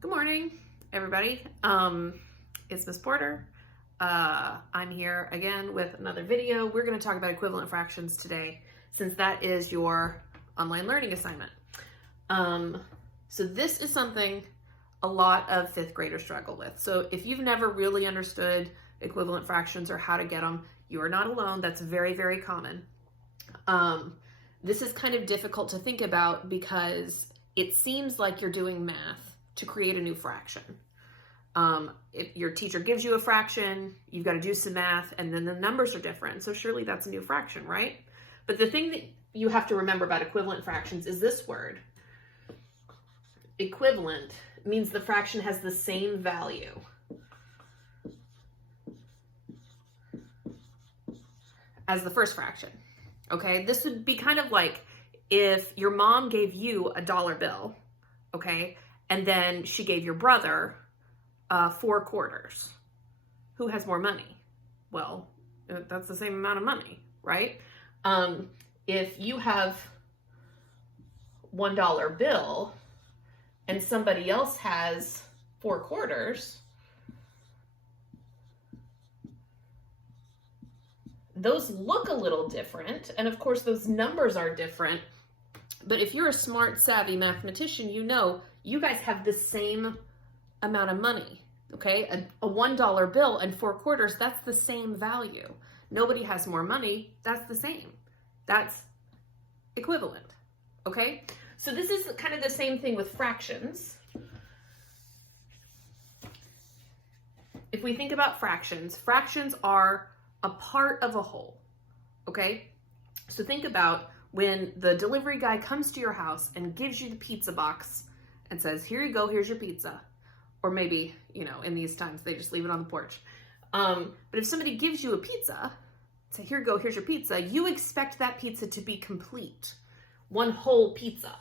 Good morning, everybody. It's Miss Porter. I'm here again with another video. We're going to talk about equivalent fractions today, since that is your online learning assignment. So this is something a lot of fifth graders struggle with. So if you've never really understood equivalent fractions or how to get them, you are not alone. That's very, very common. This is kind of difficult to think about because it seems like you're doing math to create a new fraction. If your teacher gives you a fraction, you've got to do some math, and then the numbers are different. So surely that's a new fraction, right? But the thing that you have to remember about equivalent fractions is this word. Equivalent means the fraction has the same value as the first fraction. Okay, this would be kind of like if your mom gave you a dollar bill, okay, and then she gave your brother 4 quarters. Who has more money? Well, that's the same amount of money, right? If you have $1 bill and somebody else has 4 quarters, those look a little different, and of course those numbers are different, but if you're a smart, savvy mathematician, you know you guys have the same amount of money, okay? A $1 bill and 4 quarters, that's the same value. Nobody has more money, that's the same. That's equivalent, okay? So this is kind of the same thing with fractions. If we think about fractions, fractions are a part of a whole, okay? So think about when the delivery guy comes to your house and gives you the pizza box and says, here you go, here's your pizza. Or maybe, you know, in these times, they just leave it on the porch. But if somebody gives you a pizza, say, here you go, here's your pizza, you expect that pizza to be complete. One whole pizza,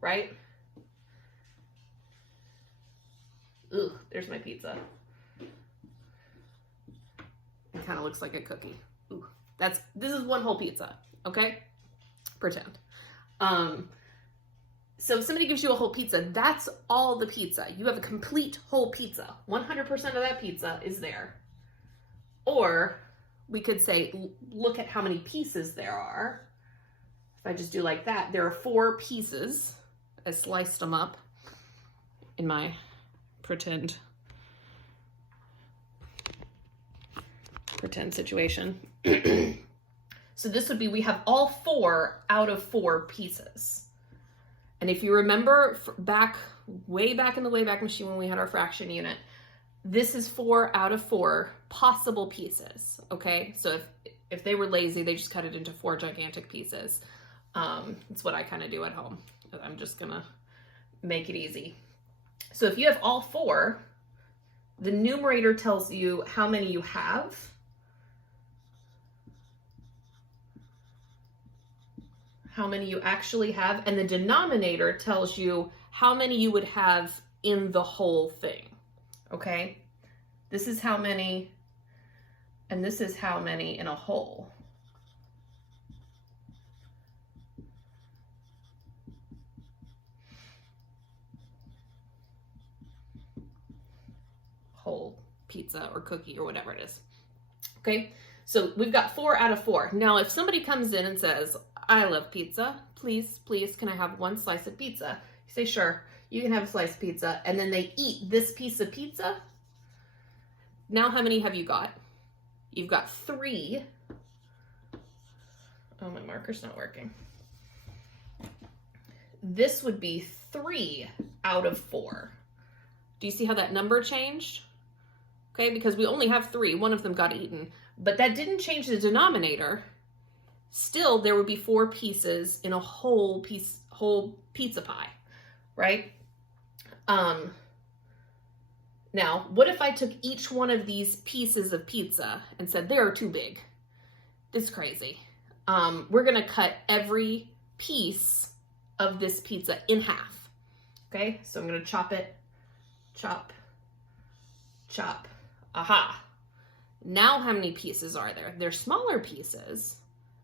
right? Ooh, there's my pizza. It kind of looks like a cookie. Ooh, this is one whole pizza, okay? Pretend. So if somebody gives you a whole pizza, that's all the pizza. You have a complete whole pizza. 100% of that pizza is there. Or we could say, look at how many pieces there are. If I just do like that, there are 4 pieces. I sliced them up in my pretend situation. So this would be, we have all 4 out of 4 pieces. And if you remember way back in the Wayback Machine when we had our fraction unit, this is 4 out of 4 possible pieces, okay? So if they were lazy, they just cut it into 4 gigantic pieces. That's what I kind of do at home. I'm just gonna make it easy. So if you have all 4, the numerator tells you how many you have. How many you actually have, and the denominator tells you how many you would have in the whole thing, okay? This is how many, and this is how many in a whole. Whole pizza or cookie or whatever it is, okay? So we've got 4 out of 4. Now, if somebody comes in and says, I love pizza, please, can I have 1 slice of pizza? You say, sure, you can have a slice of pizza, and then they eat this piece of pizza. Now, how many have you got? You've got 3. Oh, my marker's not working. This would be 3 out of 4. Do you see how that number changed? Okay, because we only have 3. One of them got eaten. But that didn't change the denominator. Still, there would be 4 pieces in a whole pizza pie, right? Now, what if I took each one of these pieces of pizza and said, they're too big? This is crazy. We're going to cut every piece of this pizza in half, okay? So I'm going to chop it, chop, chop, aha. Now how many pieces are there? They're smaller pieces,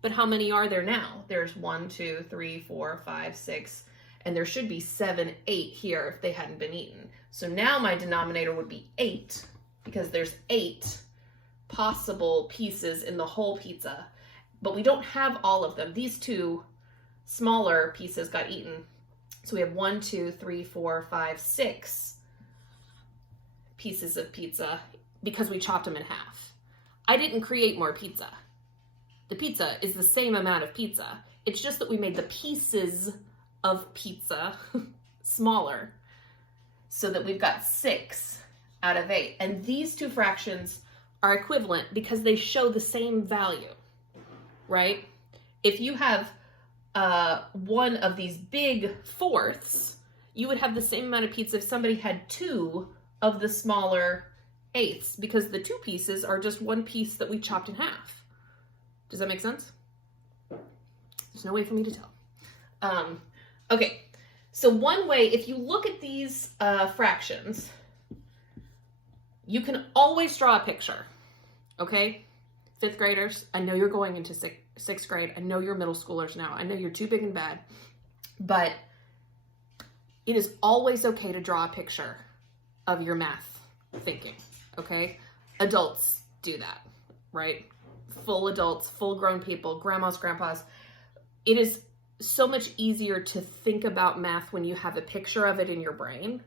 but how many are there now? There's 1, 2, 3, 4, 5, 6, and there should be 7/8 here if they hadn't been eaten. So now my denominator would be 8 because there's 8 possible pieces in the whole pizza, but we don't have all of them. These 2 smaller pieces got eaten. So we have 1, 2, 3, 4, 5, 6 pieces of pizza because we chopped them in half. I didn't create more pizza. The pizza is the same amount of pizza. It's just that we made the pieces of pizza smaller so that we've got 6 out of 8. And these 2 fractions are equivalent because they show the same value, right? If you have one of these big 4ths, you would have the same amount of pizza if somebody had 2 of the smaller 8ths, because the 2 pieces are just 1 piece that we chopped in half. Does that make sense? There's no way for me to tell. Okay, so one way, if you look at these fractions, you can always draw a picture, okay? 5th graders, I know you're going into 6th grade. I know you're middle schoolers now. I know you're too big and bad, but it is always okay to draw a picture of your math thinking, okay? Adults do that, right? Full adults, full grown people, grandmas, grandpas. It is so much easier to think about math when you have a picture of it in your brain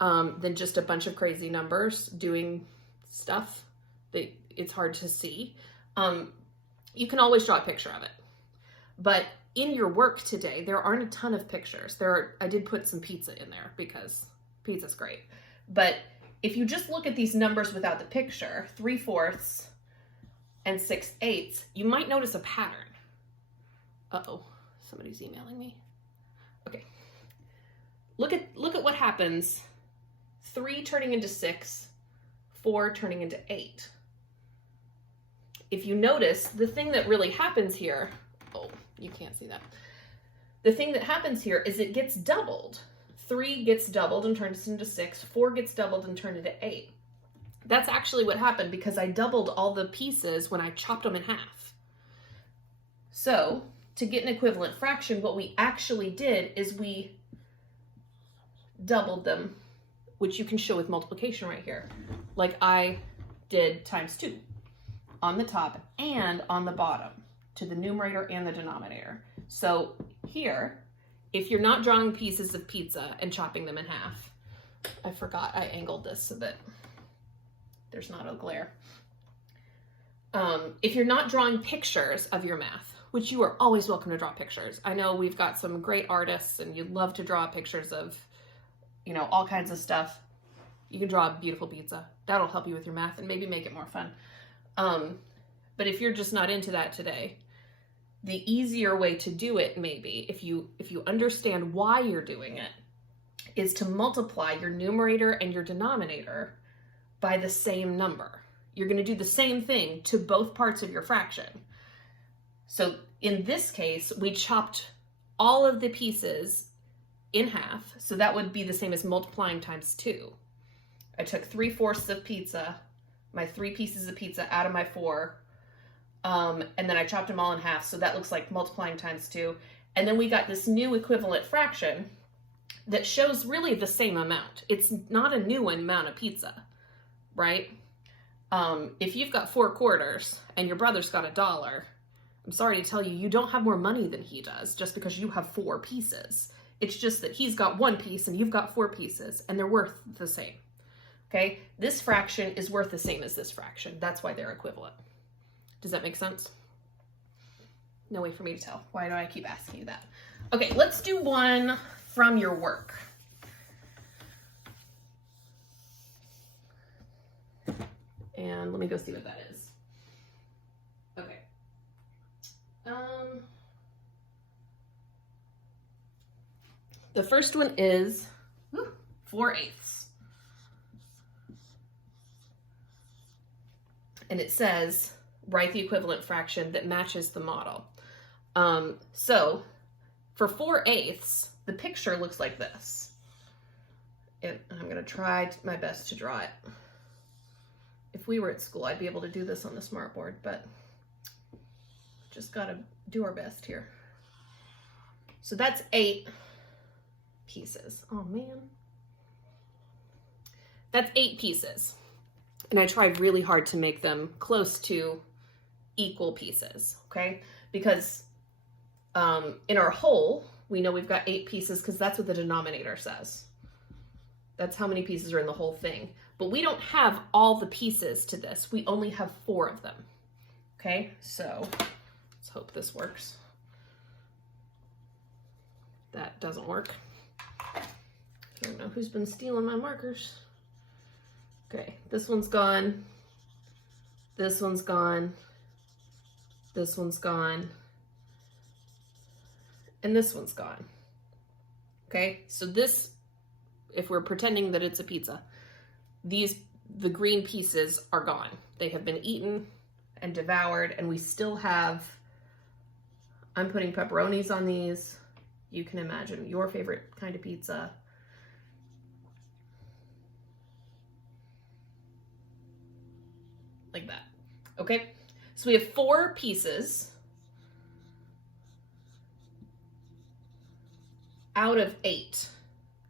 than just a bunch of crazy numbers doing stuff that it's hard to see. You can always draw a picture of it. But in your work today, there aren't a ton of pictures. I did put some pizza in there because pizza's great. But if you just look at these numbers without the picture, 3/4 and 6/8, you might notice a pattern. Uh-oh, somebody's emailing me. Okay. Look at what happens. 3 turning into 6, 4 turning into 8. If you notice, the thing that really happens here, oh, you can't see that. The thing that happens here is it gets doubled. 3 gets doubled and turns into 6. 4 gets doubled and turned into 8. That's actually what happened because I doubled all the pieces when I chopped them in half. So to get an equivalent fraction, what we actually did is we doubled them, which you can show with multiplication right here. Like I did times 2. On the top and on the bottom, to the numerator and the denominator. So here, if you're not drawing pieces of pizza and chopping them in half, I forgot I angled this so that there's not a glare. If you're not drawing pictures of your math, which you are always welcome to draw pictures. I know we've got some great artists and you'd love to draw pictures of, you know, all kinds of stuff. You can draw a beautiful pizza. That'll help you with your math and maybe make it more fun. But if you're just not into that today, the easier way to do it, maybe, if you understand why you're doing it, is to multiply your numerator and your denominator by the same number. You're going to do the same thing to both parts of your fraction. So in this case, we chopped all of the pieces in half. So that would be the same as multiplying times 2. I took 3/4 of pizza, my 3 pieces of pizza out of my 4, and then I chopped them all in half. So that looks like multiplying times 2. And then we got this new equivalent fraction that shows really the same amount. It's not a new amount of pizza, right? If you've got 4 quarters and your brother's got $1, I'm sorry to tell you, you don't have more money than he does just because you have 4 pieces. It's just that he's got 1 piece and you've got 4 pieces and they're worth the same. Okay, this fraction is worth the same as this fraction. That's why they're equivalent. Does that make sense? No way for me to tell. Why do I keep asking you that? Okay, let's do one from your work. And let me go see what that is. Okay. The first one is 4/8. And it says, write the equivalent fraction that matches the model. So for 4/8, the picture looks like this. And I'm going to try my best to draw it. If we were at school, I'd be able to do this on the smartboard, but just got to do our best here. So that's 8. pieces. Oh man. That's 8 pieces. And I tried really hard to make them close to equal pieces, okay? Because in our whole, we know we've got 8 pieces because that's what the denominator says. That's how many pieces are in the whole thing. But we don't have all the pieces to this. We only have 4 of them, okay? So let's hope this works. That doesn't work. I don't know who's been stealing my markers. Okay, this one's gone. This one's gone. This one's gone. And this one's gone. Okay, so this, if we're pretending that it's a pizza, the green pieces are gone. They have been eaten and devoured, and we still have, I'm putting pepperonis on these. You can imagine your favorite kind of pizza. Like that. Okay, so we have 4 pieces out of 8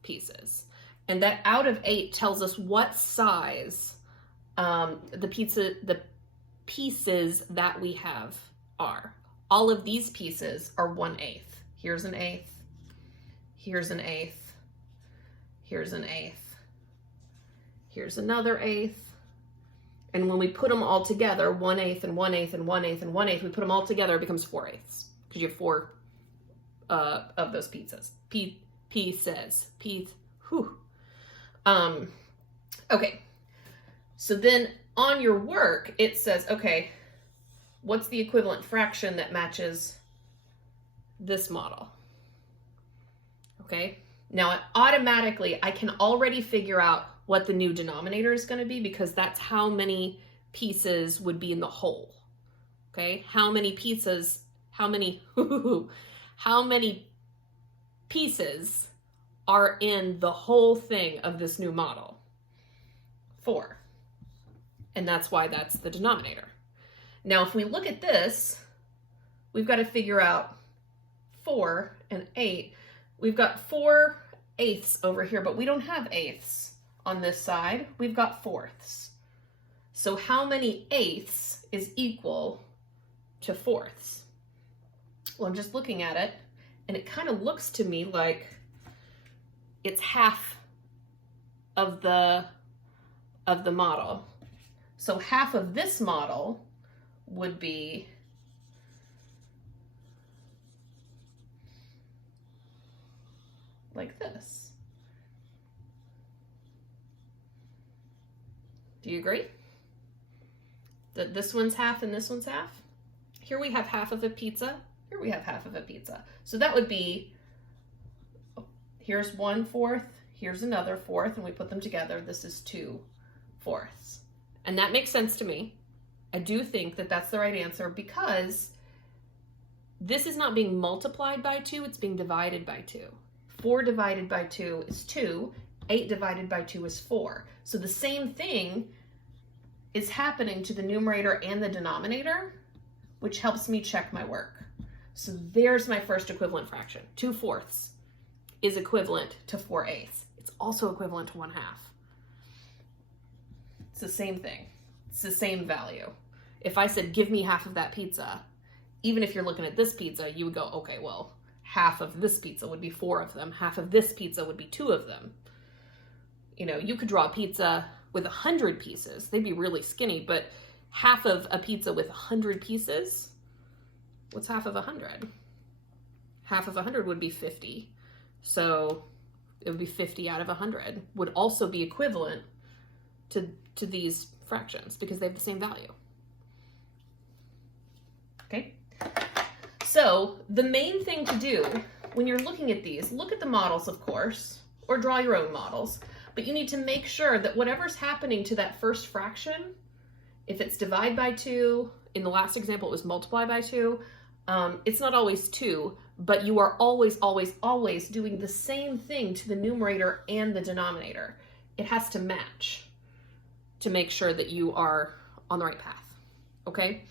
pieces. And that out of 8 tells us what size the pieces that we have are. All of these pieces are 1/8. Here's an 1/8. Here's an 1/8. Here's an 1/8. Here's another 1/8. And when we put them all together, 1/8 and 1/8 and 1/8 and 1/8, we put them all together, it becomes 4/8. Because you have 4 of those pieces. Okay. So then on your work, it says, okay, what's the equivalent fraction that matches this model? Okay. Now automatically, I can already figure out what the new denominator is going to be because that's how many pieces would be in the whole. Okay. How many pieces, how many pieces are in the whole thing of this new model? 4. And that's why that's the denominator. Now, if we look at this, we've got to figure out 4 and 8. We've got 4/8 over here, but we don't have 8ths on this side. We've got 4ths. So how many 8ths is equal to 4ths? Well, I'm just looking at it, and it kind of looks to me like it's half of the model. So half of this model would be like this. Do you agree? That this one's half and this one's half? Here we have half of a pizza. Here we have half of a pizza. So that would be, here's 1/4, here's another 1/4, and we put them together. This is 2/4. And that makes sense to me. I do think that that's the right answer because this is not being multiplied by 2, it's being divided by 2. 4 divided by 2 is 2, 8 divided by 2 is 4. So the same thing is happening to the numerator and the denominator, which helps me check my work. So there's my first equivalent fraction. 2/4 is equivalent to 4/8. It's also equivalent to 1/2. It's the same thing. It's the same value. If I said, give me half of that pizza, even if you're looking at this pizza, you would go, okay, well, half of this pizza would be 4 of them. Half of this pizza would be 2 of them. You know, you could draw a pizza with 100 pieces. They'd be really skinny, but half of a pizza with 100 pieces, what's half of 100? Half of 100 would be 50. So it would be 50 out of 100 would also be equivalent to these fractions because they have the same value. Okay. So the main thing to do when you're looking at these, look at the models, of course, or draw your own models, but you need to make sure that whatever's happening to that first fraction, if it's divide by 2, in the last example it was multiply by 2, it's not always 2, but you are always, always, always doing the same thing to the numerator and the denominator. It has to match to make sure that you are on the right path, okay?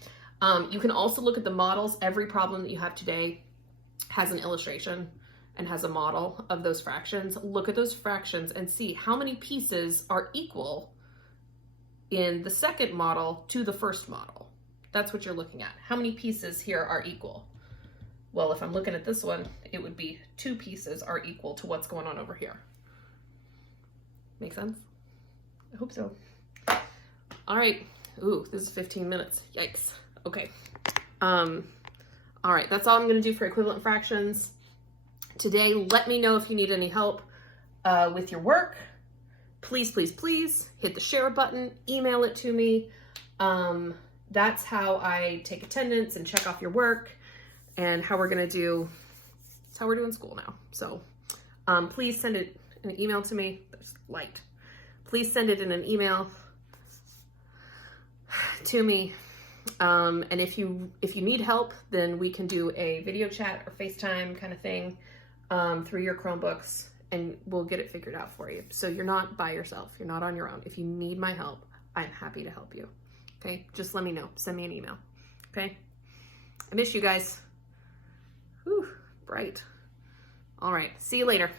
You can also look at the models. Every problem that you have today has an illustration. and has a model of those fractions, look at those fractions and see how many pieces are equal in the second model to the first model. That's what you're looking at. How many pieces here are equal? Well, if I'm looking at this one, it would be 2 pieces are equal to what's going on over here. Make sense? I hope so. All right. Ooh, this is 15 minutes. Yikes. Okay. All right, that's all I'm going to do for equivalent fractions today. Let me know if you need any help with your work. Please, please, please hit the share button, email it to me. That's how I take attendance and check off your work and how we're going to do, that's how we're doing school now. So please send it an email to me. There's light. Please send it in an email to me. And if you need help, then we can do a video chat or FaceTime kind of thing through your Chromebooks, and we'll get it figured out for you. So you're not by yourself. You're not on your own. If you need my help, I'm happy to help you. Okay? Just let me know. Send me an email. Okay? I miss you guys. Whew, bright. All right. See you later.